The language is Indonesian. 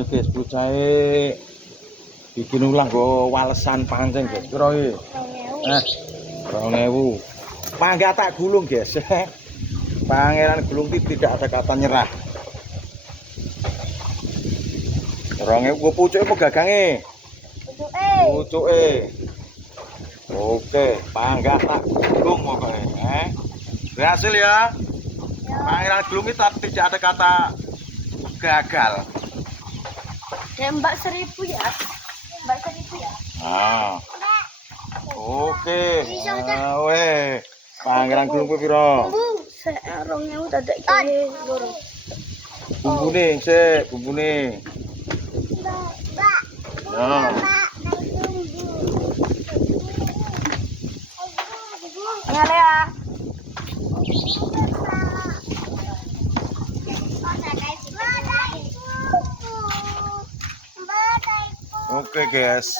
Ini guys, bocahe bikin ulah go walesan pancing guys. Piro iki? 2000. Mangga tak gulung guys. Pangeran gulung tidak ada kata nyerah. 2000 go pucuke apa gagange? Pucuke. Oke, pangga tak gulung pokoknya. Berhasil ya. Pangeran gulung itu tidak ada kata gagal. Mbak 1000 ya. Mbak 1000 ya. Ah. Oke. Weh. Pangeran gulung piro? Saya 2000 dadak iki loro. Bumbune sik, bumbune. Nah. Ngale ya. Oke guys.